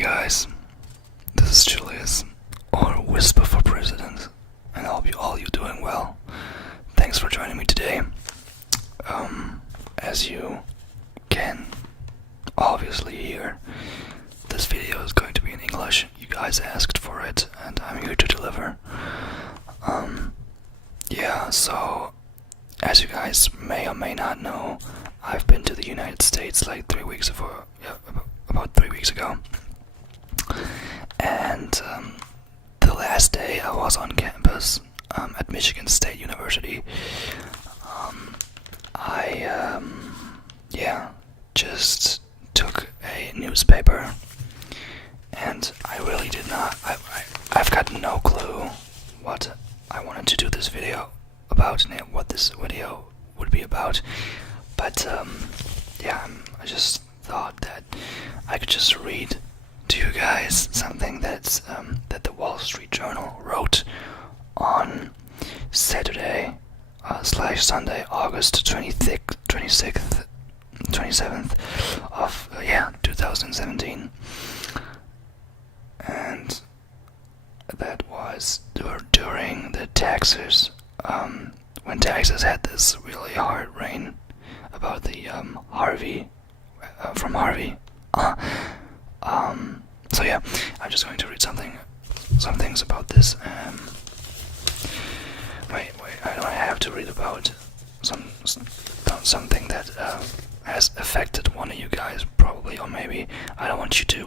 guys, this is Julius, or WhisperForPresident, and I hope all you doing well. Thanks for joining me today. As you can obviously hear, this video is going to be in English. You guys asked for it, and I'm here to deliver. So, as you guys may or may not know, I've been to the United States like about 3 weeks ago. And the last day I was on campus at Michigan State University, I just took a newspaper, and I really did not. I've got no clue what I wanted to do this video about and what this video would be about. But I just thought that I could just read to you guys something that the Wall Street Journal wrote on Saturday / Sunday, August 27th of 2017, and that was during the Texas, when Texas had this really hard rain about the Harvey. I'm just going to read some things about this. Wait, I don't have to read about something that has affected one of you guys, probably, or maybe I don't want you to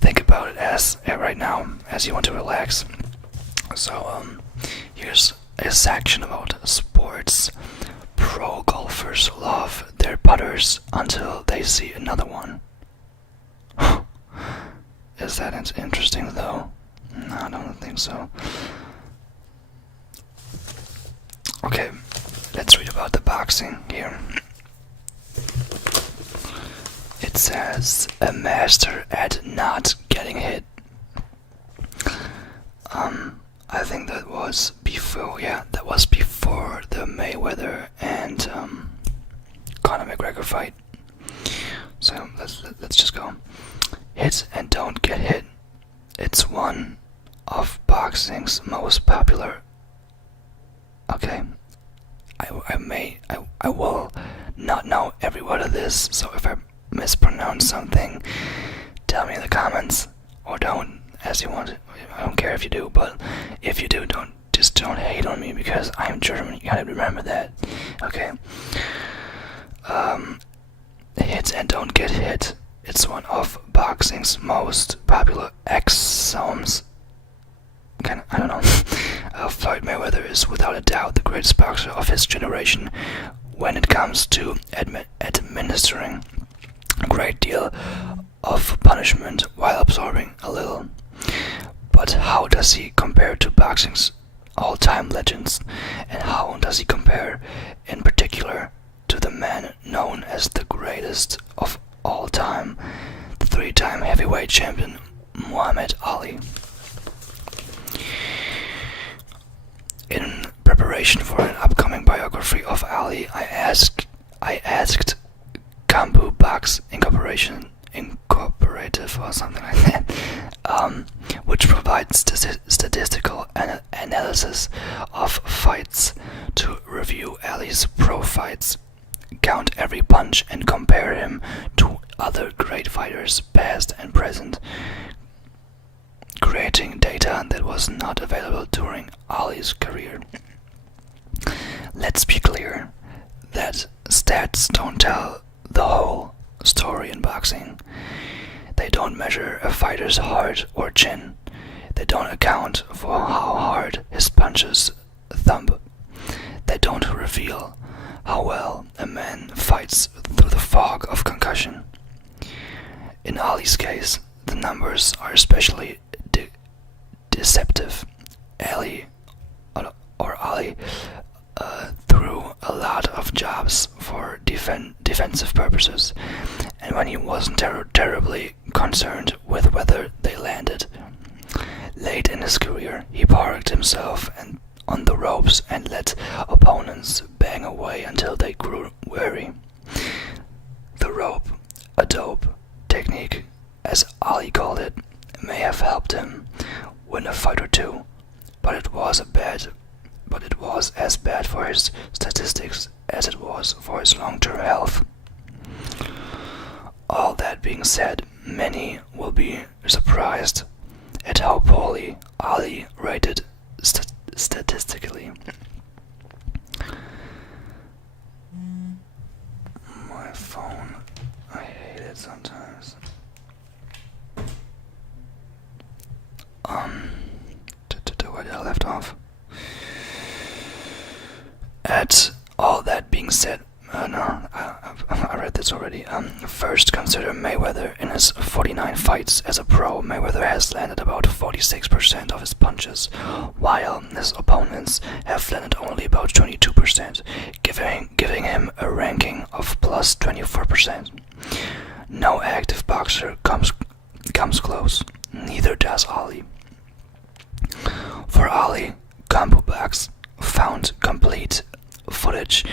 think about it as right now, as you want to relax. So here's a section about sports. Pro golfers love their putters until they see another one. Is that interesting though? No, I don't think so. Okay, let's read about the boxing here. It says, a master at not getting hit. I think that was before the Mayweather and Conor McGregor fight. So let's just go. Hit and don't get hit. It's one of boxing's most popular. Okay, I will not know every word of this, so if I mispronounce something, tell me in the comments, or don't, as you want. I don't care if you do, but if you do, don't hate on me, because I'm German. You gotta remember that. Okay. Hit and don't get hit. It's one of boxing's most popular axioms. I don't know. Floyd Mayweather is without a doubt the greatest boxer of his generation when it comes to administering a great deal of punishment while absorbing a little. But how does he compare to boxing's all-time legends? And how does he compare, in particular, to the man known as the greatest of all time, the 3-time heavyweight champion Muhammad Ali? In preparation for an upcoming biography of Ali, I asked Kambu Box Incorporative or something like that, which provides statistical analysis of fights, to review Ali's pro fights, count every punch, and compare him to other great fighters, past and present, creating data that was not available during Ali's career. Let's be clear that stats don't tell the whole story in boxing. They don't measure a fighter's heart or chin. They don't account for how hard his punches thump. They don't reveal how well a man fights through the fog of concussion. In Ali's case, the numbers are especially deceptive. Ali threw a lot of jabs for defensive purposes, and when he wasn't terribly concerned with whether they landed. Late in his career, he parked himself on the ropes and let opponents bang away until they grew weary. The rope, a dope technique, as Ali his statistics as it was for his long-term health. All that being said, many will be surprised at how poorly Ali rated statistically. My phone, I hate it sometimes. Where did I left off? At all that being said, no, I read this already. First, consider Mayweather. In his 49 fights as a pro, Mayweather has landed about 46% of his punches, while his opponents have landed only about 22%, giving him a ranking of plus 24%. No active boxer comes close. Neither does Ali. For Ali, CompuBox found complete footage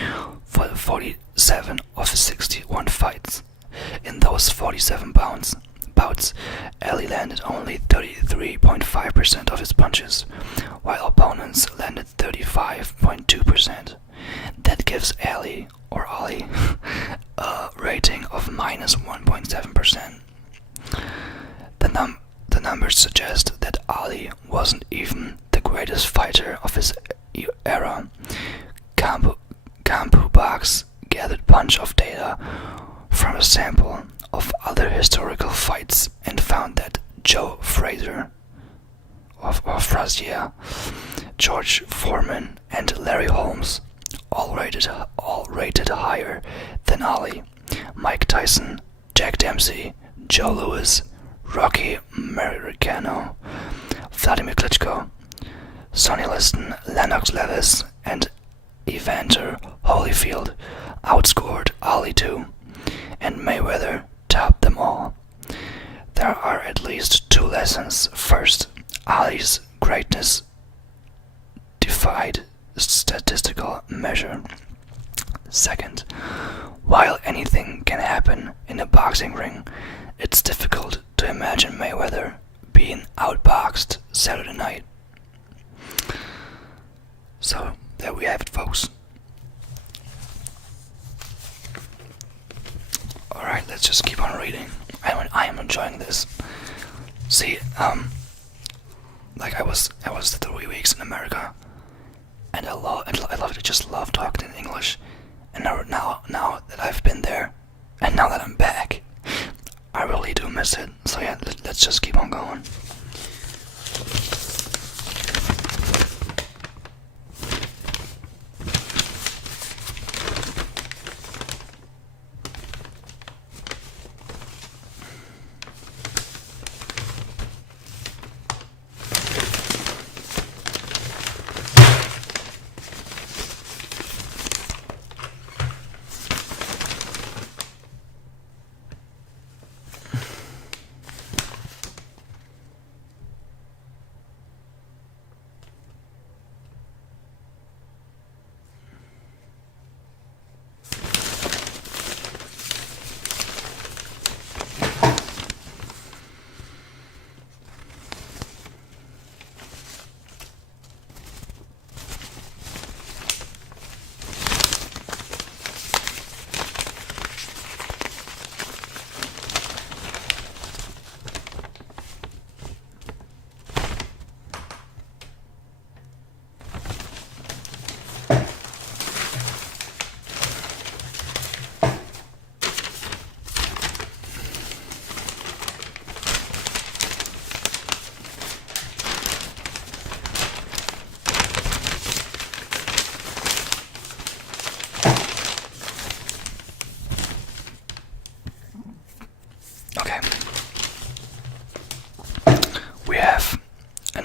for 47 of his 61 fights. In those 47 bouts, Ali landed only 33.5% of his punches, while opponents landed 35.2%. That gives Ali a rating of minus 1.7%. The numbers suggest that Ali wasn't even the greatest fighter of his era. CompuBox gathered bunch of data from a sample of other historical fights and found that Joe Frazier, George Foreman, and Larry Holmes all rated higher than Ali. Mike Tyson, Jack Dempsey, Joe Louis, Rocky Marciano, Vladimir Klitschko, Sonny Liston, Lennox Lewis, and Evander Holyfield outscored Ali too, and Mayweather topped them all. There are at least two lessons. First, Ali's greatness defied statistical measure. Second, while anything can happen in a boxing ring, it's difficult to imagine Mayweather being outboxed Saturday night. So, there we have it, folks. Alright, let's just keep on reading. I am enjoying this. See, like I was 3 weeks in America, and I love it. I just love talking in English. And now that I've been there, and now that I'm back, I really do miss it. So yeah, let's just keep on going.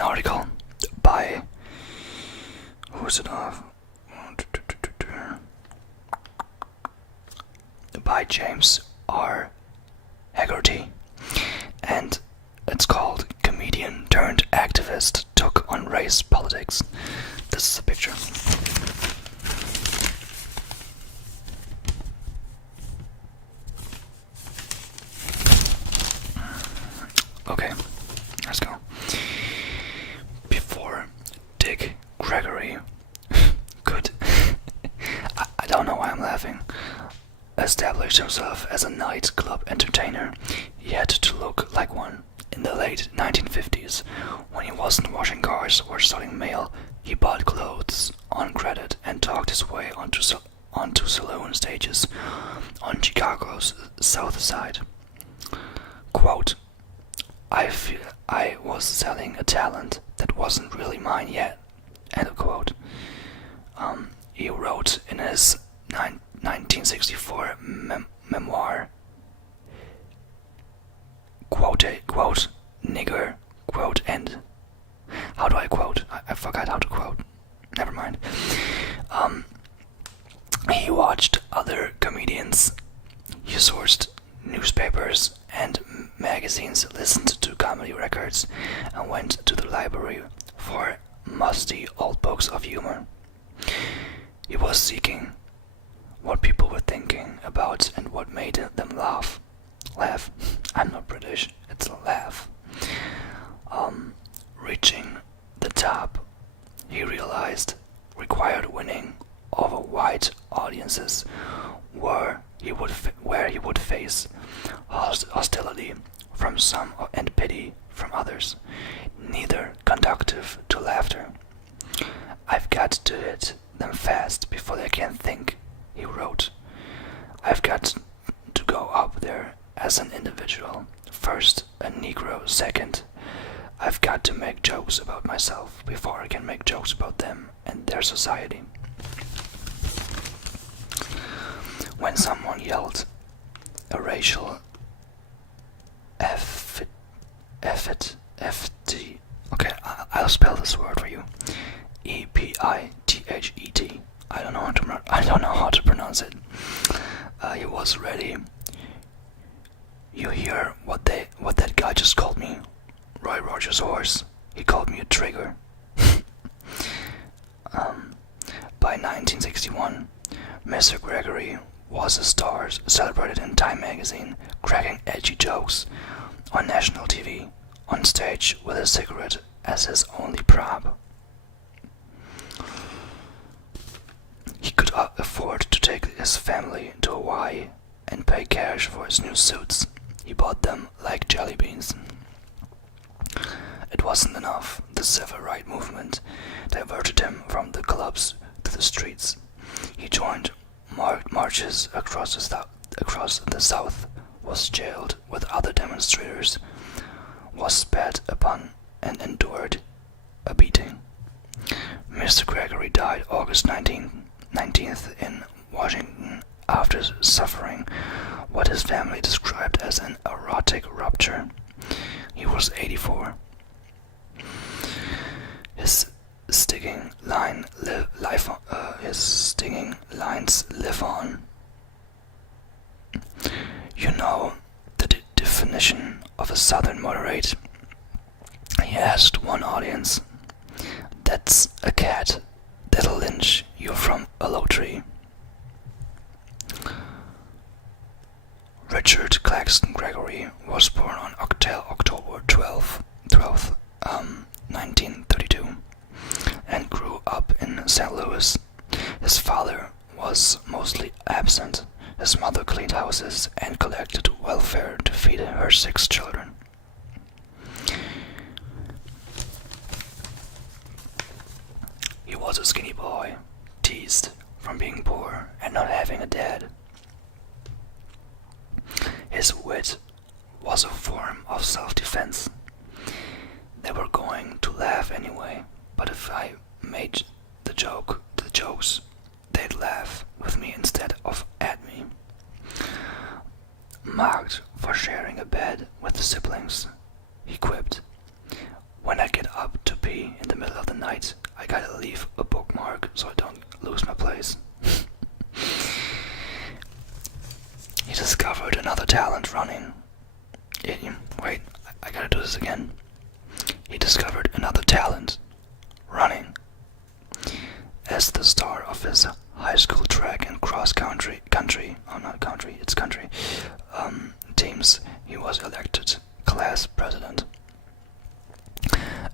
Article by who's it off? By James R. Haggerty, and it's called "Comedian Turned Activist Took on Race Politics." This is a picture. Okay, let's go. Before Dick Gregory could introduced himself as a nightclub entertainer, he had to look like one. In the late 1950s, when he wasn't washing cars or selling mail, he bought clothes on credit and talked his way onto saloon stages on Chicago's South Side. Quote, I feel I was selling a talent that wasn't really mine yet. End of quote. He wrote in his 1964 memoir, quote, nigger, quote, end. How do I quote? I forgot how to quote. Never mind. He watched other comedians. He sourced newspapers and magazines, listened to comedy records, and went to the library for musty old books of humor. He was seeking what people were thinking about and what made them laugh. Laugh. I'm not British. It's a laugh. Reaching the top, he realized, required winning over white audiences, where he would face hostility from some and pity from others, neither conducive to laughter. I've got to hit them fast before they can think, he wrote. I've got to go up there as an individual, first a Negro, second. I've got to make jokes about myself before I can make jokes about them and their society. When someone yelled a racial epithet, okay, I'll spell this word for you. E-P-I-T-H-E-T. I don't know how to pronounce it. He was ready. You hear what that guy just called me? Roy Rogers' horse. He called me a trigger. By 1961, Mr. Gregory was a star, celebrated in Time magazine, cracking edgy jokes on national TV, on stage with a cigarette as his only prop. He could afford to take his family to Hawaii and pay cash for his new suits. He bought them like jelly beans. It wasn't enough. The civil rights movement diverted him from the clubs to the streets. He joined marches across the South, was jailed with other demonstrators, was spat upon, and endured a beating. Mr. Gregory died August 19th in Washington after suffering what his family described as an erotic rupture. He was 84. His stinging lines live on. You know the definition of a Southern moderate? He asked one audience. That's a cat that'll lynch you from a low tree. Richard Claxton Gregory was born on October 12th, 1932, and grew up in St. Louis. His father was mostly absent. His mother cleaned houses and collected welfare to feed her 6 children. He was a skinny boy, teased from being poor and not having a dad. His wit was a form of self-defense. They were going to laugh anyway, but if I made the jokes, they'd laugh with me instead of at me. Marked for sharing a bed with the siblings, he quipped, "When I get up to pee in the middle of the night, I gotta leave a bookmark so I don't lose my place." He discovered another talent running. Wait, I gotta do this again. He discovered another talent, running. As the star of his high school track and cross-country teams, he was elected class president.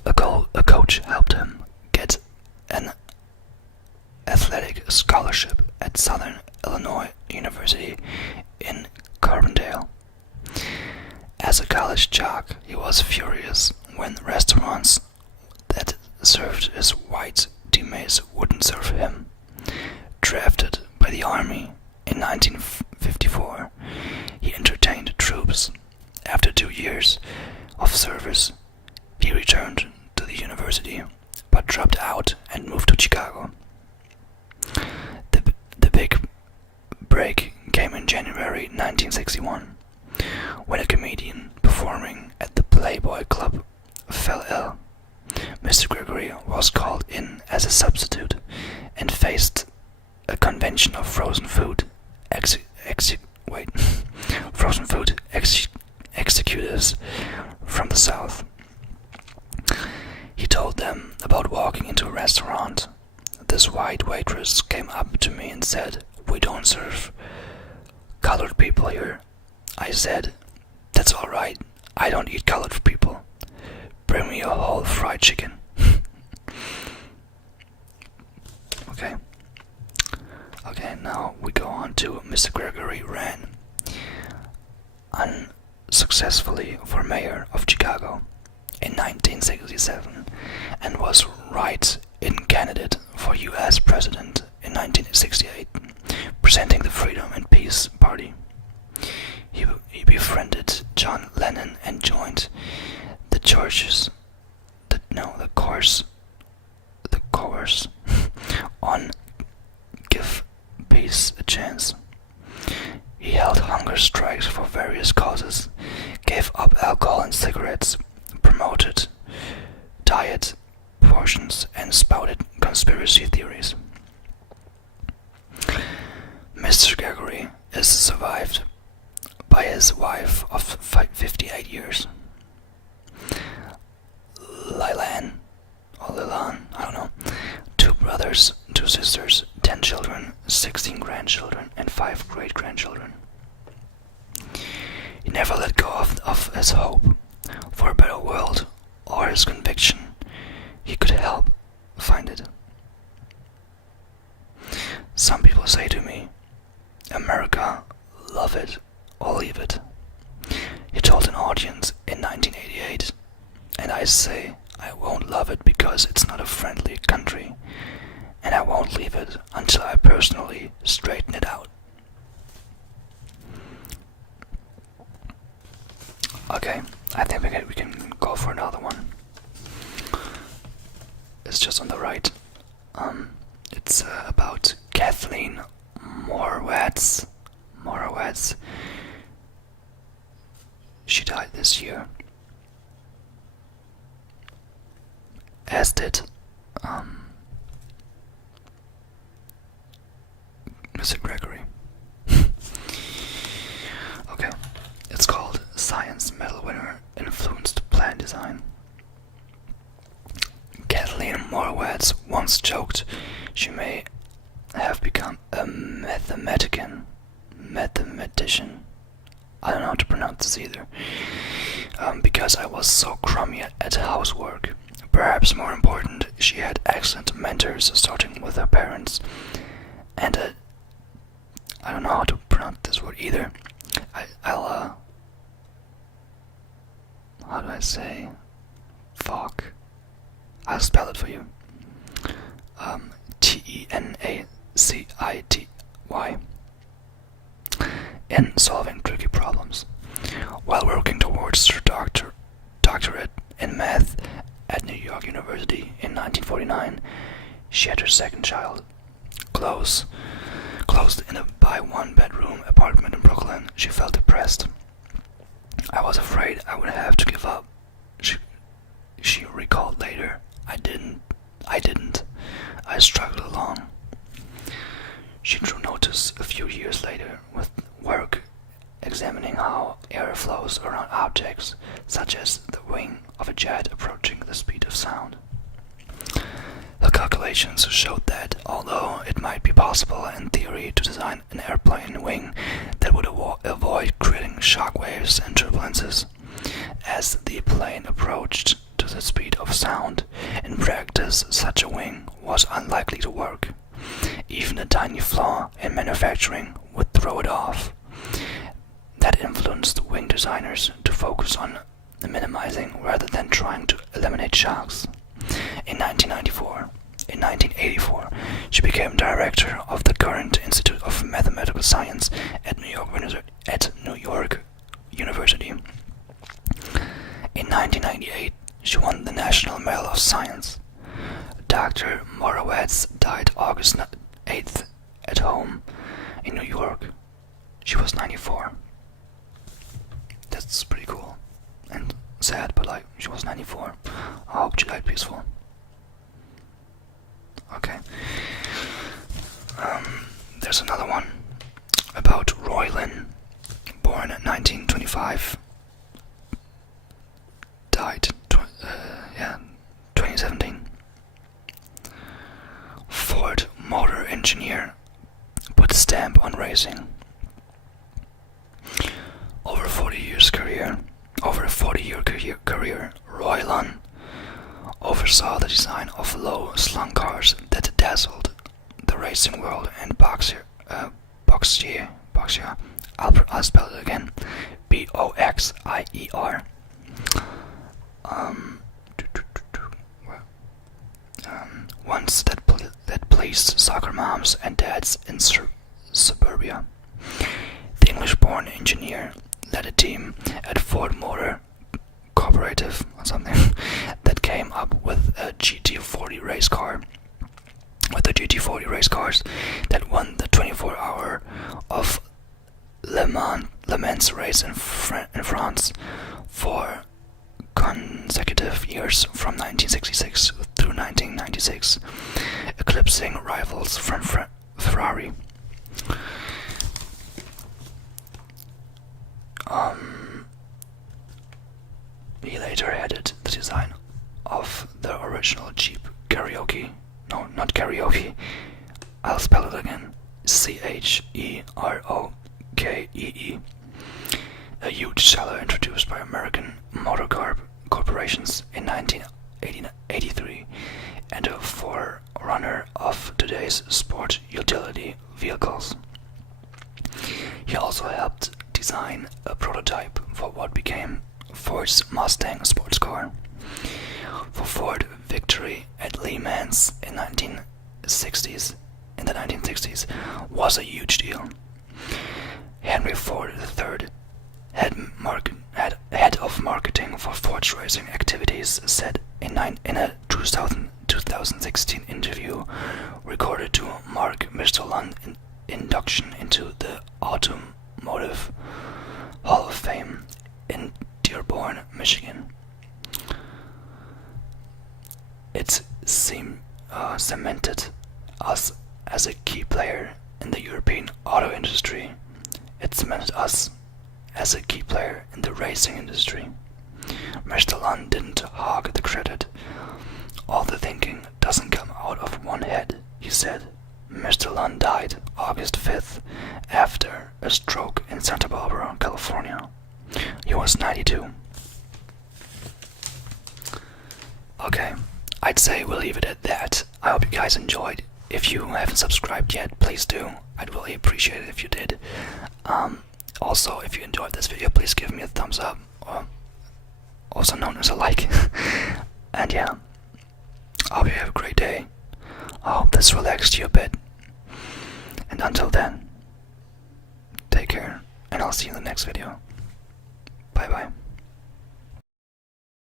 A coach helped him get an athletic scholarship at Southern Illinois University in Carbondale. As a college jock, he was furious when restaurants that served his white teammates wouldn't serve him. Drafted by the army in 1954, he entertained troops. After 2 years of service, he returned to the university, but dropped out and moved to Chicago. The big break came in January 1961, when a comedian performing at the Playboy Club fell ill. Mr. Gregory was called in as a substitute and faced a convention of frozen food executives from the South. He told them about walking into a restaurant. This white waitress came up to me and said, "We don't serve colored people here." I said, "That's alright, I don't eat colored people. Bring me a whole fried chicken." Okay, now we go on to Mr. Gregory ran unsuccessfully for mayor of Chicago in 1967 and was write-in candidate for US president in 1968, presenting the Freedom and Peace Party. He befriended John Lennon and joined the chorus on Give Peace a Chance. He held hunger strikes for various causes, gave up alcohol and cigarettes, promoted diet portions, and spouted conspiracy theories. Mr. Gregory is survived by his wife of 58 years, Lilan, I don't know, 2 brothers, 2 sisters, 10 children, 16 grandchildren, and 5 great-grandchildren. He never let go of his hope for a better world or his conviction he could help find it. Some people say to me, "America, love it or leave it," he told an audience in 1988, and I say I won't love it because it's not a friendly country, and I won't leave it until I personally straighten it out. Okay, I think we can go for another one. It's just on the right. It's about Kathleen Morawetz. She died this year, as did Mr. Gregory. Okay, it's called Science Medal Winner Influenced Plan Design. Kathleen Morawetz once joked she may have become a mathematician. I don't know how to pronounce this either. Because I was so crummy at housework. Perhaps more important, she had excellent mentors, starting with her parents, and I don't know how to pronounce this word either. How do I say? Fuck. I'll spell it for you. Tenacity, in solving tricky problems. While working towards her doctorate in math at New York University in 1949, she had her second child. Closed in a one-bedroom apartment in Brooklyn, she felt depressed. "I was afraid I would have to give up," she recalled later. I didn't. I struggled along. She drew notice a few years later with work examining how air flows around objects, such as the wing of a jet approaching the speed of sound. Her calculations showed that, although it might be possible in theory to design an airplane wing that would avoid creating shock waves and turbulences as the plane approached to the speed of sound, in practice such a wing was unlikely to work. Even a tiny flaw in manufacturing would throw it off. that influenced wing designers to focus on minimizing rather than trying to eliminate sharks. In 1984, she became director of the current Institute of Mathematical Science at New York University. In 1998, she won the National Medal of Science. Dr. Morawetz died August 8th at home in New York. She was 94. That's pretty cool and sad, but like, she was 94. I hope she died peaceful. Okay. There's another one about Roy Lynn, born in 1925, died 2017. Ford motor engineer, put a stamp on racing. Over a 40-year career, Roy Lynn oversaw the design of low-slung cars that dazzled the racing world and Boxier. I'll spell it again. Boxier. Ones that pleased soccer moms and dads in suburbia. The English-born engineer led a team at Ford Motor Cooperative or something that came up with a GT40 race car. With the GT40 race cars that won the 24-hour of Le Mans race in France for consecutive years from 1966 through 1996, eclipsing rivals from Ferrari. He later headed the design of the original Jeep Cherokee. No, not karaoke. I'll spell it again. Cherokee. A huge seller introduced by American Motor Corporations in 1983 and a forerunner of today's sport utility vehicles. He also helped design a prototype for what became Ford's Mustang sports car. For Ford, victory at Le Mans in the 1960s was a huge deal. Henry Ford III, head of marketing for Ford's racing activities, said in a 2016 interview recorded to mark Mr. Lund's induction into the Automotive Hall of Fame in Dearborn, Michigan. It cemented us as a key player in the European auto industry. It cemented us as a key player in the racing industry. Mr. Lund didn't hog the credit. All the thinking doesn't come out of one head, he said. Mr. Lund died August 5th after a stroke in Santa Barbara, California. He was 92. Okay, I'd say we'll leave it at that. I hope you guys enjoyed. If you haven't subscribed yet, please do. I'd really appreciate it if you did. Also, if you enjoyed this video, please give me a thumbs up, or also known as a like. And yeah, I hope you have a great day. I hope this relaxed you a bit. And until then, take care, and I'll see you in the next video. Bye bye.